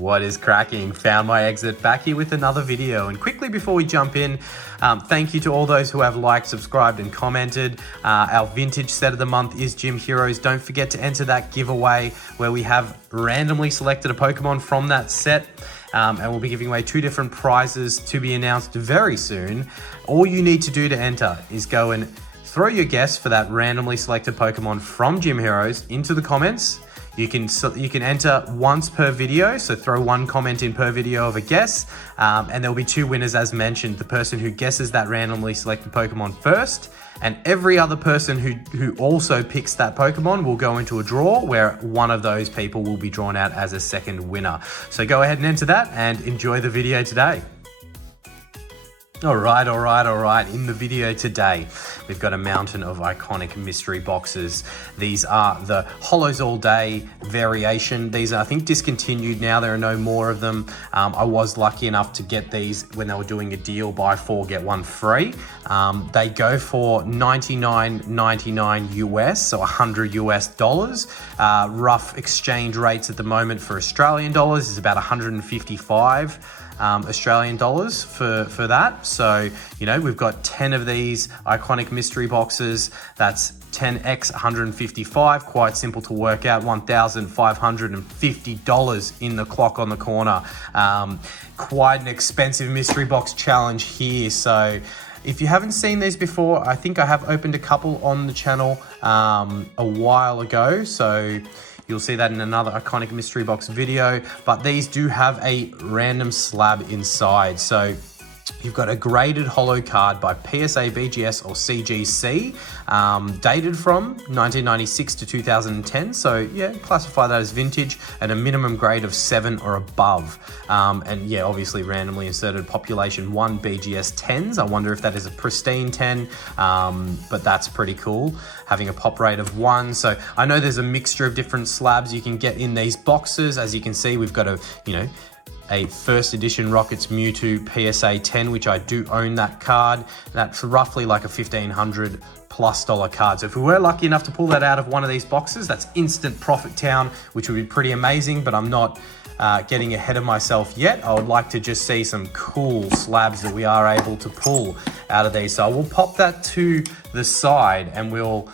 What is cracking? Found my exit, back here with another video. And quickly before we jump in, thank you to all those who have liked, subscribed and commented. Our vintage set of the month is Gym Heroes. Don't forget to enter that giveaway where we have randomly selected a Pokemon from that set. And we'll be giving away 2 different prizes to be announced very soon. All you need to do to enter is go and throw your guess for that randomly selected Pokemon from Gym Heroes into the comments. You can enter once per video, so throw 1 comment in per video of a guess, and there'll be 2 winners as mentioned. The person who guesses that randomly selected Pokemon first, and every other person who also picks that Pokemon will go into a draw where one of those people will be drawn out as a second winner. So go ahead and enter that and enjoy the video today. All right. In the video today, we've got a mountain of iconic mystery boxes. These are the Holos all day variation. These are, I think, discontinued now. There are no more of them. I was lucky enough to get these when they were doing a deal, buy 4, get 1 free. They go for $99.99 US, so $100 US. Rough exchange rates at the moment for Australian dollars is about 155 Australian dollars for that. So, you know, we've got 10 of these iconic mystery boxes. That's 10x 155, quite simple to work out, $1,550 in the clock on the corner. Quite an expensive mystery box challenge here. So if you haven't seen these before, I think I have opened a couple on the channel a while ago. So you'll see that in another iconic mystery box video, but these do have a random slab inside. So you've got a graded holo card by PSA, BGS or CGC, dated from 1996 to 2010. So yeah, classify that as vintage, and a minimum grade of 7 or above. And yeah, obviously randomly inserted population 1 BGS 10s. I wonder if that is a pristine 10, but that's pretty cool. Having a pop rate of 1. So I know there's a mixture of different slabs you can get in these boxes. As you can see, we've got a first edition Rockets Mewtwo PSA 10, which I do own that card. That's roughly like a $1,500 plus card. So if we were lucky enough to pull that out of one of these boxes, that's instant profit town, which would be pretty amazing, but I'm not getting ahead of myself yet. I would like to just see some cool slabs that we are able to pull out of these. So we'll pop that to the side, and we'll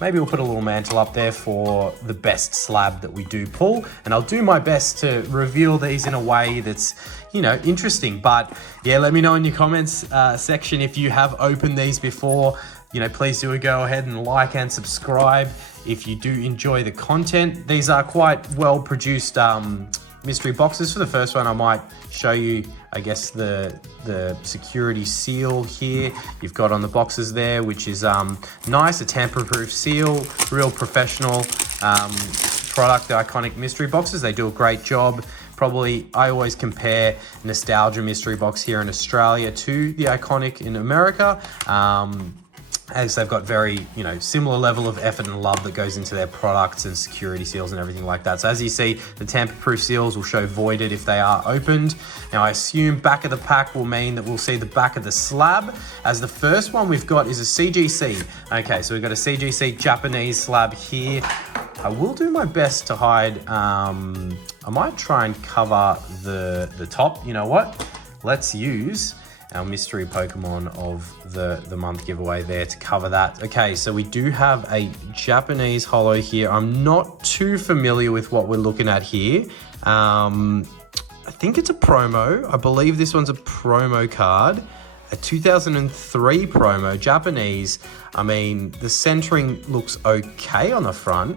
maybe we'll put a little mantle up there for the best slab that we do pull, and I'll do my best to reveal these in a way that's, you know, interesting. But yeah, let me know in your comments section if you have opened these before. You know, please do go ahead and like and subscribe if you do enjoy the content. These are quite well produced mystery boxes. For the first one, I might show you, I guess, the security seal here you've got on the boxes there, which is nice, a tamper-proof seal, real professional product. The iconic mystery boxes, they do a great job. Probably, I always compare Nostalgia mystery box here in Australia to the iconic in America, as they've got very, you know, similar level of effort and love that goes into their products and security seals and everything like that. So as you see, the tamper-proof seals will show voided if they are opened. Now I assume back of the pack will mean that we'll see the back of the slab, as the first one we've got is a CGC. Okay, so we've got a CGC Japanese slab here. I will do my best to hide, I might try and cover the top. You know what? Let's use our mystery Pokemon of the month giveaway there to cover that. Okay, so we do have a Japanese holo here. I'm not too familiar with what we're looking at here. I think it's a promo. I believe this one's a promo card. A 2003 promo, Japanese. I mean, the centering looks okay on the front.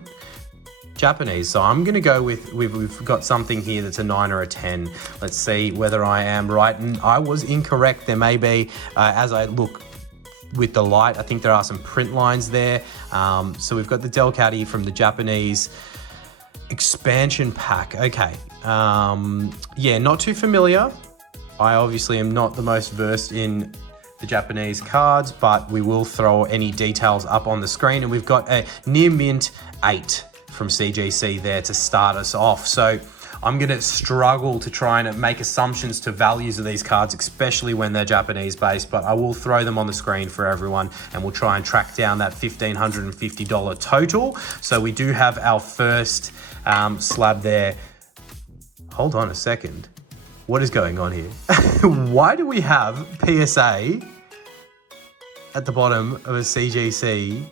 Japanese, so I'm gonna go with, we've got something here that's a 9 or a 10. Let's see whether I am right. And I was incorrect. There may be, as I look with the light, I think there are some print lines there. So we've got the Delcatty from the Japanese expansion pack. Okay, yeah, not too familiar. I obviously am not the most versed in the Japanese cards, but we will throw any details up on the screen. And we've got a near mint 8 from CGC there to start us off. So I'm gonna struggle to try and make assumptions to values of these cards, especially when they're Japanese based, but I will throw them on the screen for everyone, and we'll try and track down that $1,550 total. So we do have our first slab there. hold on a second. What is going on here? Why do we have PSA at the bottom of a CGC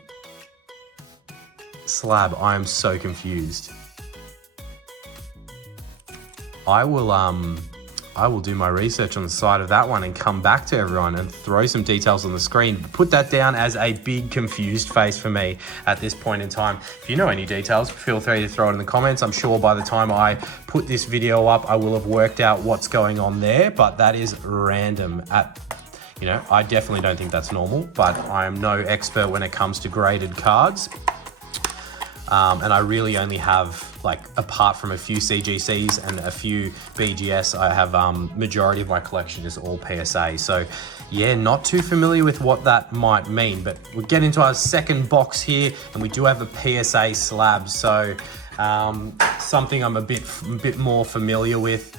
slab? I am so confused. I will do my research on the side of that one and come back to everyone and throw some details on the screen. Put that down as a big confused face for me at this point in time. If you know any details, feel free to throw it in the comments. I'm sure by the time I put this video up, I will have worked out what's going on there, but that is random. You know, I definitely don't think that's normal, but I am no expert when it comes to graded cards. And I really only have, like, apart from a few CGCs and a few BGS, I have majority of my collection is all PSA. So yeah, not too familiar with what that might mean, but we'll get into our second box here, and we do have a PSA slab. So something I'm a bit more familiar with.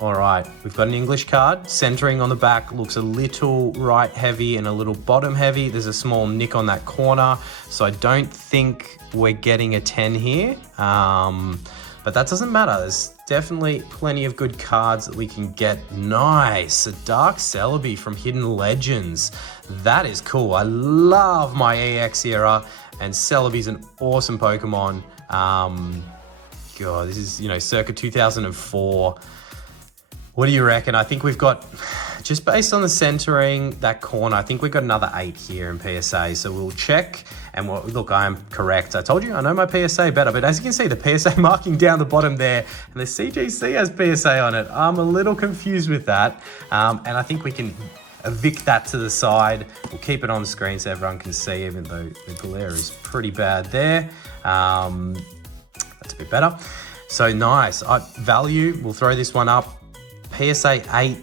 All right, we've got an English card. Centering on the back looks a little right heavy and a little bottom heavy. There's a small nick on that corner, so I don't think we're getting a 10 here. But that doesn't matter. There's definitely plenty of good cards that we can get. Nice, a Dark Celebi from Hidden Legends. That is cool. I love my EX era, and Celebi's an awesome Pokemon. God, this is, you know, circa 2004. What do you reckon? I think we've got, just based on the centering, that corner, I think we've got another 8 here in PSA. So we'll check, and look, I am correct. I told you, I know my PSA better, but as you can see, the PSA marking down the bottom there, and the CGC has PSA on it. I'm a little confused with that, and I think we can evict that to the side. We'll keep it on the screen so everyone can see, even though the glare is pretty bad there. That's a bit better. So nice. Value, we'll throw this one up. PSA 8,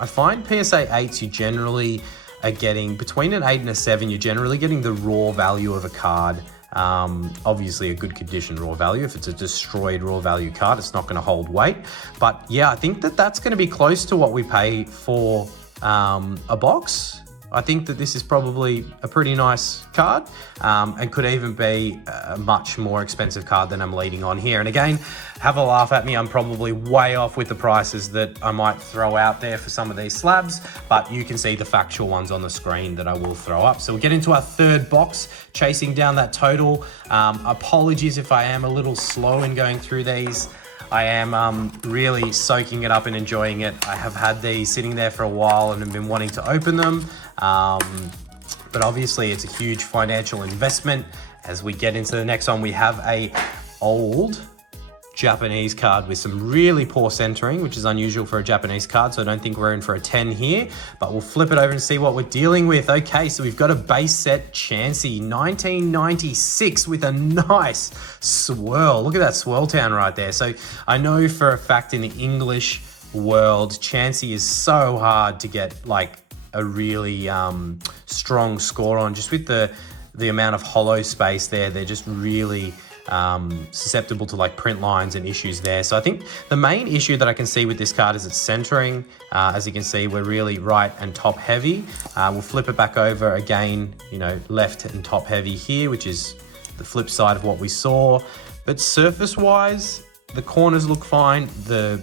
I find PSA 8s you generally are getting, between an 8 and a 7, you're generally getting the raw value of a card. Obviously a good condition raw value. If it's a destroyed raw value card, it's not going to hold weight. But yeah, I think that that's going to be close to what we pay for a box. I think that this is probably a pretty nice card, and could even be a much more expensive card than I'm leading on here. And again, have a laugh at me. I'm probably way off with the prices that I might throw out there for some of these slabs, but you can see the factual ones on the screen that I will throw up. So we'll get into our third box, chasing down that total. Apologies if I am a little slow in going through these. I am really soaking it up and enjoying it. I have had these sitting there for a while and have been wanting to open them. But obviously it's a huge financial investment. As we get into the next one, we have a old Japanese card with some really poor centering, which is unusual for a Japanese card, so I don't think we're in for a 10 here, but we'll flip it over and see what we're dealing with. Okay, so we've got a base set Chansey, 1996, with a nice swirl. Look at that swirl town right there. So I know for a fact in the English world, Chansey is so hard to get like a really strong score on, just with the amount of hollow space there. They're just really susceptible to like print lines and issues there. So I think the main issue that I can see with this card is its centering. As you can see, we're really right and top heavy. We'll flip it back over again, you know, left and top heavy here, which is the flip side of what we saw. But surface wise, the corners look fine. The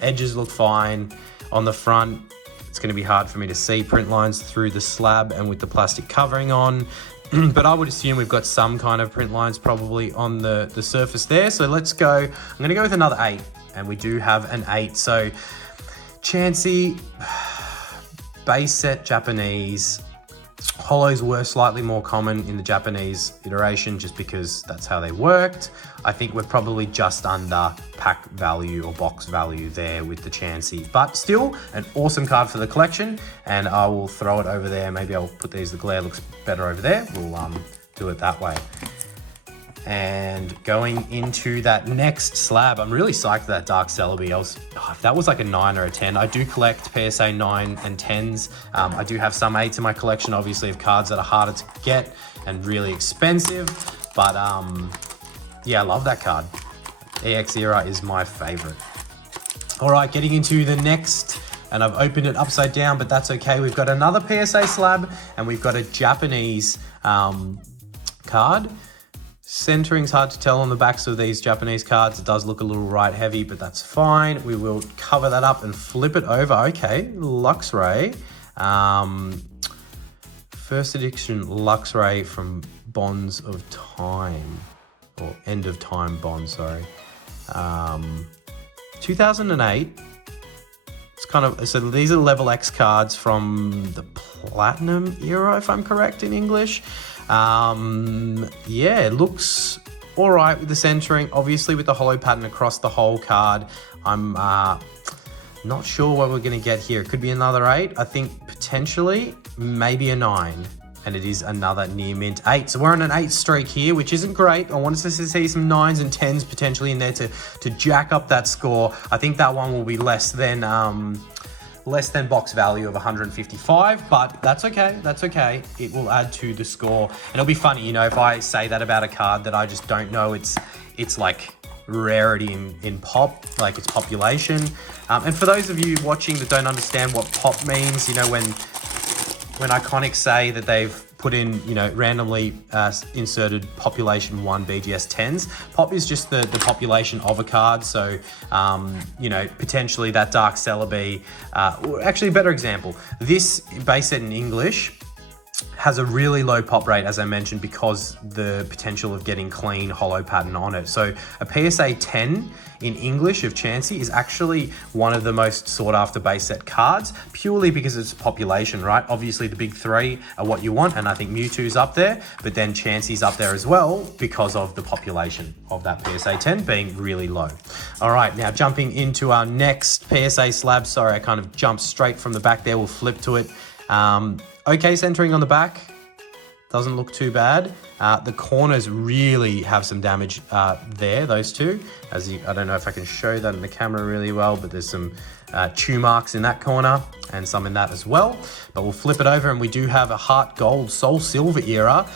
edges look fine. On the front, it's going to be hard for me to see print lines through the slab and with the plastic covering on. But I would assume we've got some kind of print lines probably on the surface there. So let's go, I'm gonna go with another 8, and we do have an 8. So Chansey, base set Japanese. Holos were slightly more common in the Japanese iteration just because that's how they worked. I think we're probably just under pack value or box value there with the Chansey, but still an awesome card for the collection, and I will throw it over there. Maybe I'll put these, the glare looks better over there. We'll do it that way. And going into that next slab, I'm really psyched for that Dark Celebi. If that was like a 9 or a 10. I do collect PSA 9 and 10s. I do have some 8s in my collection, obviously, of cards that are harder to get and really expensive. But yeah, I love that card. EX era is my favorite. All right, getting into the next, and I've opened it upside down, but that's okay. We've got another PSA slab, and we've got a Japanese card. Centering's hard to tell on the backs of these Japanese cards. It does look a little right heavy, but that's fine. We will cover that up and flip it over. Okay, Luxray. First edition Luxray from Bonds of Time, or End of Time Bond, sorry. 2008. It's kind of, so these are level X cards from the Platinum era, if I'm correct in English. Yeah, it looks all right with the centering, obviously with the holo pattern across the whole card. I'm not sure what we're going to get here. It could be another 8. I think potentially maybe a 9. And it is another near mint 8. So we're on an 8 streak here, which isn't great. I wanted to see some 9s and 10s potentially in there to jack up that score. I think that one will be less than box value of 155, but that's okay. That's okay. It will add to the score. And it'll be funny, you know, if I say that about a card that I just don't know it's like rarity in pop, like its population. And for those of you watching that don't understand what pop means, you know, when Iconic say that they've put in, you know, randomly inserted population 1 BGS 10s, pop is just the population of a card. So, you know, potentially that Dark Celebi, actually a better example, this base set in English has a really low pop rate, as I mentioned, because the potential of getting clean holo pattern on it. So a PSA 10 in English of Chansey is actually one of the most sought after base set cards, purely because it's population, right? Obviously the big 3 are what you want, and I think Mewtwo's up there, but then Chansey's up there as well because of the population of that PSA 10 being really low. All right, now jumping into our next PSA slab. Sorry, I kind of jumped straight from the back there. We'll flip to it. Okay, centering on the back, doesn't look too bad. The corners really have some damage there, those two. I don't know if I can show that in the camera really well, but there's some chew marks in that corner and some in that as well. But we'll flip it over and we do have a Heart Gold, Soul Silver era.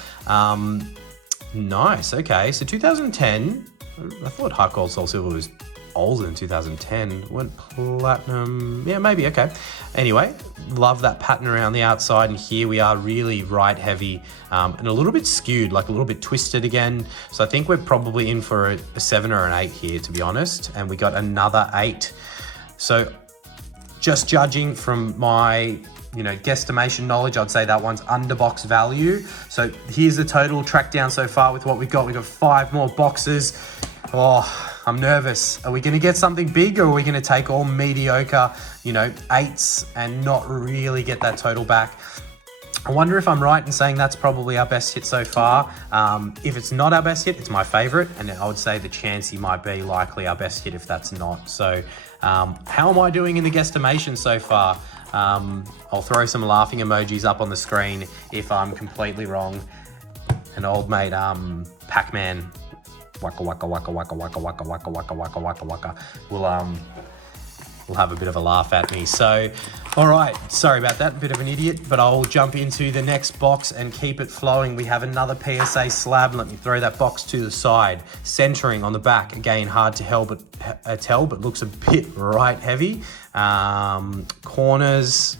Nice, okay, so 2010, I thought Heart Gold, Soul Silver was older than 2010. Went platinum, yeah, maybe, okay. Anyway, love that pattern around the outside, and here we are really right heavy and a little bit skewed, like a little bit twisted again. So I think we're probably in for a 7 or an 8 here, to be honest, and we got another 8. So just judging from my, you know, guesstimation knowledge, I'd say that one's under box value. So here's the total track down so far with what we've got. We've got 5 more boxes. Oh, I'm nervous. Are we going to get something big, or are we going to take all mediocre, you know, 8s and not really get that total back? I wonder if I'm right in saying that's probably our best hit so far. If it's not our best hit, it's my favorite, and I would say the Chansey might be likely our best hit if that's not. So how am I doing in the guesstimation so far? I'll throw some laughing emojis up on the screen if I'm completely wrong. And old mate Pac-Man, waka waka waka waka waka waka waka waka waka waka waka, will have a bit of a laugh at me. So, all right, sorry about that, bit of an idiot, but I'll jump into the next box and keep it flowing. We have another PSA slab. Let me throw that box to the side. Centering on the back, again, hard to tell, but looks a bit right heavy. Corners,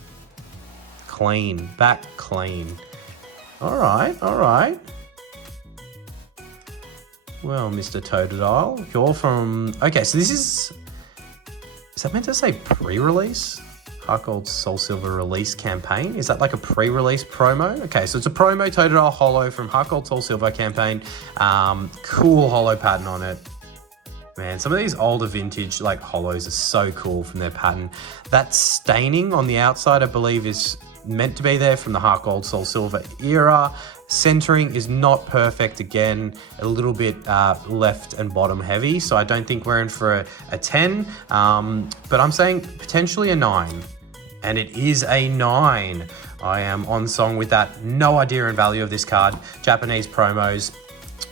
clean, back clean. All right, all right. Well, Mr. Totodile, you're from... Okay, so this is that meant to say pre-release? Heart Gold Soul Silver release campaign? Is that like a pre-release promo? Okay, so it's a promo Totodile holo from Heart Gold Soul Silver campaign. Cool holo pattern on it. Man, some of these older vintage like holos are so cool from their pattern. That staining on the outside, I believe, is meant to be there from the Heart Gold Soul Silver era. Centering is not perfect, again, a little bit left and bottom heavy, so I don't think we're in for a 10, but I'm saying potentially a 9, and it is a 9. I am on song with that. No idea in value of this card. Japanese promos,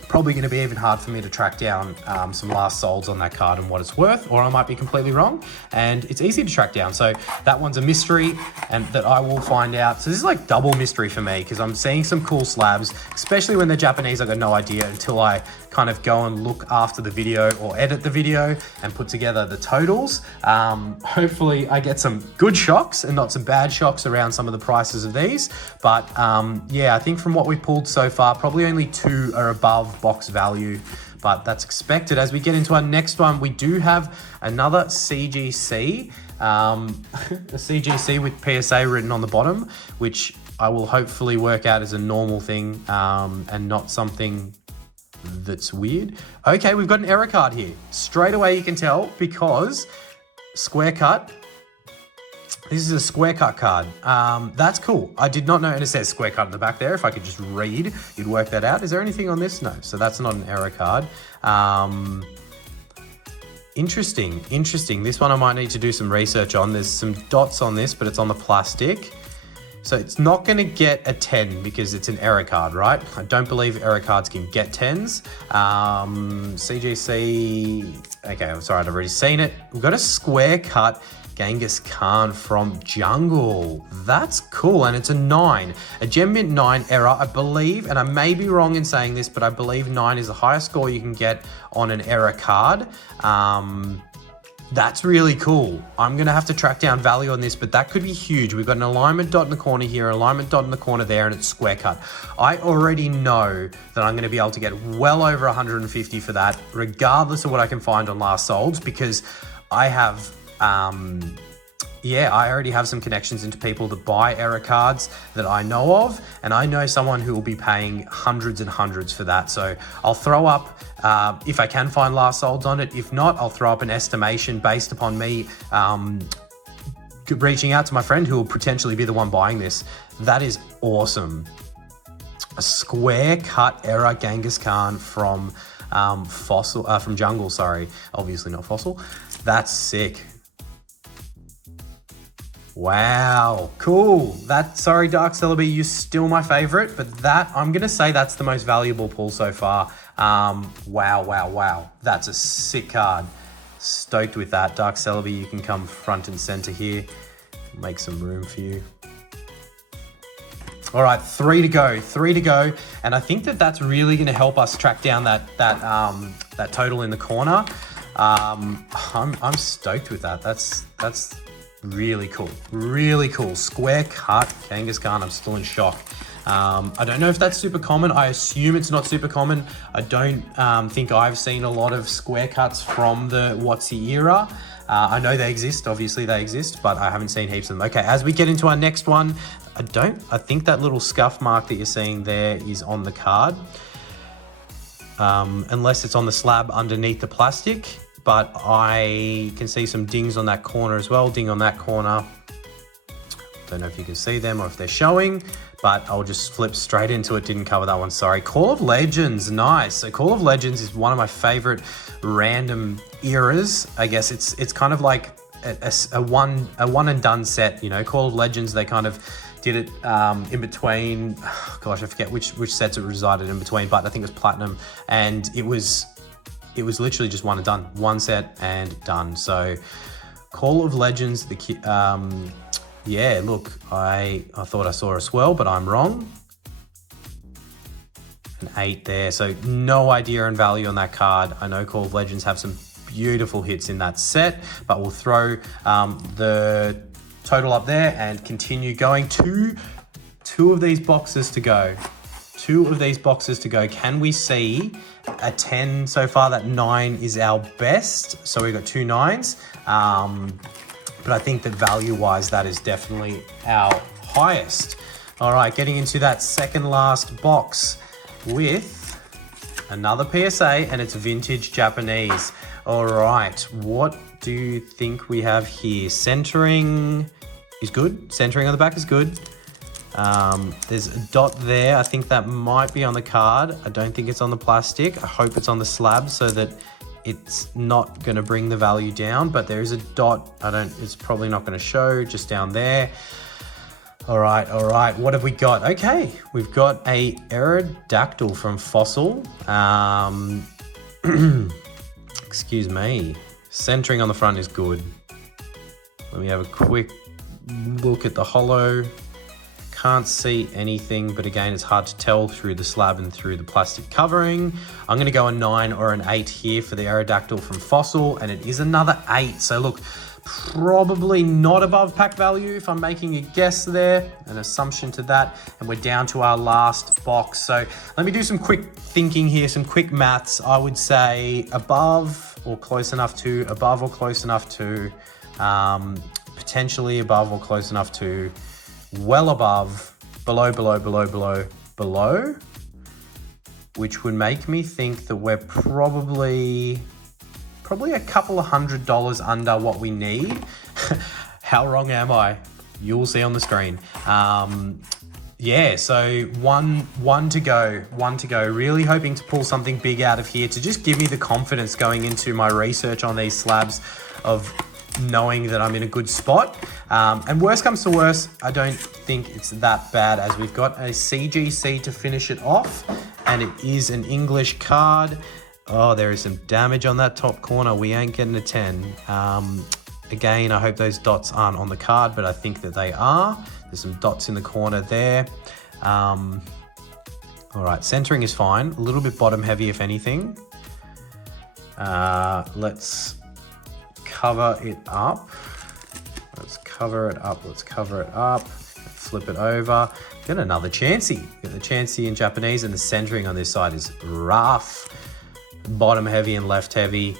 probably going to be even hard for me to track down some last solds on that card and what it's worth, or I might be completely wrong, and it's easy to track down. So that one's a mystery, and that I will find out. So this is like double mystery for me, because I'm seeing some cool slabs, especially when they're Japanese. I got no idea until I kind of go and look after the video or edit the video and put together the totals. Hopefully I get some good shocks and not some bad shocks around some of the prices of these. But yeah, I think from what we pulled so far, probably only 2 are above above box value, but that's expected. As we get into our next one, we do have another CGC, a CGC with PSA written on the bottom, which I will hopefully work out as a normal thing and not something that's weird. Okay, we've got an error card here. Straight away you can tell because square cut. This is a square cut card. That's cool. I did not know, and it says square cut at the back there. If I could just read, you'd work that out. Is there anything on this? No, so that's not an error card. Interesting. This one I might need to do some research on. There's some dots on this, but it's on the plastic. So it's not going to get a 10 because it's an error card, right? I don't believe error cards can get 10s. CGC, okay, I'm sorry, I've already seen it. We've got a square cut Genghis Khan from Jungle. That's cool, and it's a 9. A Gem Mint 9 error, I believe, and I may be wrong in saying this, but I believe 9 is the highest score you can get on an error card. That's really cool. I'm going to have to track down value on this, but that could be huge. We've got an alignment dot in the corner here, an alignment dot in the corner there, and it's square cut. I already know that I'm going to be able to get well over 150 for that, regardless of what I can find on last solds, because I have, I already have some connections into people that buy error cards that I know of, and I know someone who will be paying hundreds and hundreds for that. So I'll throw up, if I can find last solds on it. If not, I'll throw up an estimation based upon me reaching out to my friend who will potentially be the one buying this. That is awesome. A square cut error Genghis Khan from from Jungle, sorry. Obviously not Fossil. That's sick. Wow, cool. Sorry, Dark Celebi, you're still my favorite, but I'm gonna say that's the most valuable pull so far. Wow. That's a sick card. Stoked with that. Dark Celebi, you can come front and center here. Make some room for you. All right, 3 to go. And I think that's really gonna help us track down that total in the corner. I'm stoked with that. That's really cool. Square cut Genghis Khan. I'm still in shock. I don't know if that's super common. I assume it's not super common. I don't think I've seen a lot of square cuts from the WotC era. I know they exist, obviously they exist, but I haven't seen heaps of them. Okay, as we get into our next one, I think that little scuff mark that you're seeing there is on the card. Unless it's on the slab underneath the plastic. But I can see some dings on that corner as well. Ding on that corner. Don't know if you can see them or if they're showing, but I'll just flip straight into it. Didn't cover that one, sorry. Call of Legends, nice. So Call of Legends is one of my favorite random eras. I guess it's kind of like a one and done set, you know. Call of Legends, they kind of did it in between, gosh, I forget which sets it resided in between, but I think it was Platinum, and it was literally just one and done, one set and done. So Call of Legends, yeah, look, I thought I saw a swirl, but I'm wrong. An 8 there, so no idea on value on that card. I know Call of Legends have some beautiful hits in that set, but we'll throw the total up there and continue going. Two of these boxes to go. Can we see a 10 so far? That 9 is our best. So we've got 2 9s. But I think that value-wise, that is definitely our highest. All right, getting into that second last box with another PSA, and it's vintage Japanese. All right, what do you think we have here? Centering is good. Centering on the back is good. There's a dot there. I think that might be on the card. I don't think it's on the plastic. I hope it's on the slab so that it's not going to bring the value down, but there is a dot. It's probably not going to show just down there. All right. What have we got? Okay, we've got a Aerodactyl from Fossil. Excuse me. Centering on the front is good. Let me have a quick look at the holo. Can't see anything, but again, it's hard to tell through the slab and through the plastic covering. I'm going to go a 9 or an 8 here for the Aerodactyl from Fossil, and it is another 8. So look, probably not above pack value if I'm making a guess there, an assumption to that. And we're down to our last box. So let me do some quick thinking here, some quick maths. I would say above or close enough to, above or close enough to, potentially above or close enough to, well above, below, which would make me think that we're probably a couple of $100 under what we need. How wrong am I? You'll see on the screen. Yeah, so one to go. Really hoping to pull something big out of here to just give me the confidence going into my research on these slabs of knowing that I'm in a good spot. And worst comes to worst, I don't think it's that bad, as we've got a CGC to finish it off, and it is an English card. Oh, there is some damage on that top corner. We ain't getting a 10. Again, I hope those dots aren't on the card, but I think that they are. There's some dots in the corner there. All right, centering is fine. A little bit bottom heavy, if anything. Let's cover it up. Flip it over. Get another Chansey. Get the Chansey in Japanese, and the centering on this side is rough. Bottom heavy and left heavy.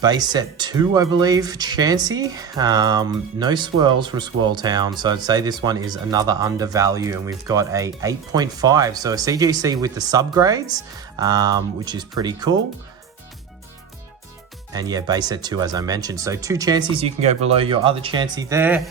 Base set 2, I believe, Chansey. No swirls from Swirl Town, so I'd say this one is another undervalue, and we've got a 8.5, so a CGC with the subgrades, which is pretty cool. And yeah, base set 2, as I mentioned. So 2 Chanseys, you can go below your other Chansey there.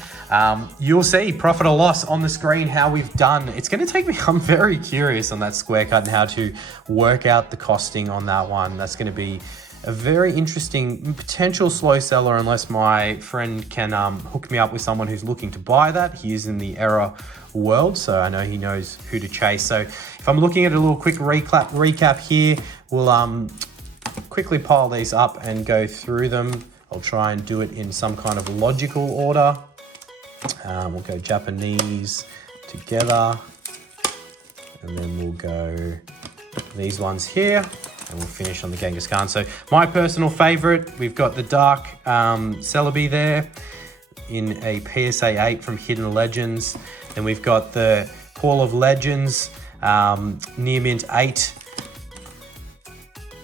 You'll see profit or loss on the screen how we've done. It's going to take me, I'm very curious on that square cut and how to work out the costing on that one. That's going to be a very interesting potential slow seller, unless my friend can hook me up with someone who's looking to buy that. He is in the error world, so I know he knows who to chase. So if I'm looking at a little quick recap here, we'll quickly pile these up and go through them. I'll try and do it in some kind of logical order. We'll go Japanese together, and then we'll go these ones here, and we'll finish on the Genghis Khan. So my personal favorite, we've got the Dark Celebi there in a PSA 8 from Hidden Legends. Then we've got the Hall of Legends, Near Mint 8,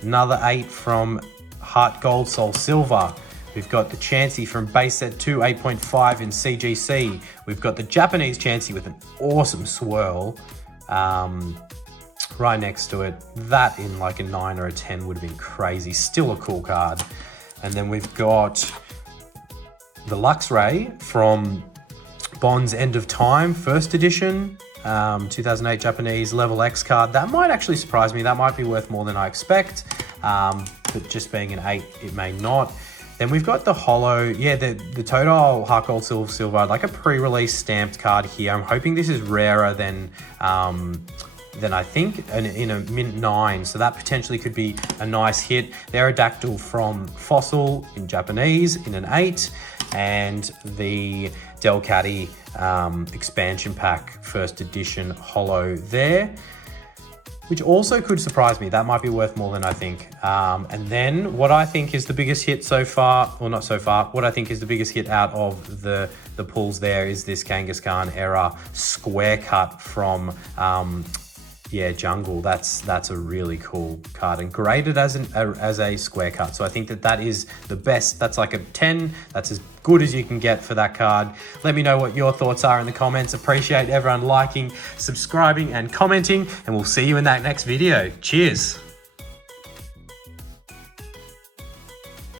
another 8 from Heart Gold, Soul Silver. We've got the Chansey from base set 2, 8.5 in CGC. We've got the Japanese Chansey with an awesome swirl right next to it. That in like a 9 or a 10 would have been crazy. Still a cool card. And then we've got the Luxray from Bond's End of Time, first edition. 2008 Japanese level X card. That might actually surprise me. That might be worth more than I expect. But just being an 8, it may not. Then we've got the Holo, yeah, the Totale Heart Gold Silver, like a pre-release stamped card here. I'm hoping this is rarer than I think in a mint 9, so that potentially could be a nice hit. The Aerodactyl from Fossil in Japanese in an 8, and the Delcatty expansion pack first edition holo there, which also could surprise me. That might be worth more than I think. And then what I think is the biggest hit so far, or not so far, what I think is the biggest hit out of the pulls there is this Genghis Khan era square cut from Jungle. That's a really cool card, and graded as a square cut. So I think that is the best. That's like a 10. That's as good as you can get for that card. Let me know what your thoughts are in the comments. Appreciate everyone liking, subscribing, and commenting, and we'll see you in that next video. Cheers.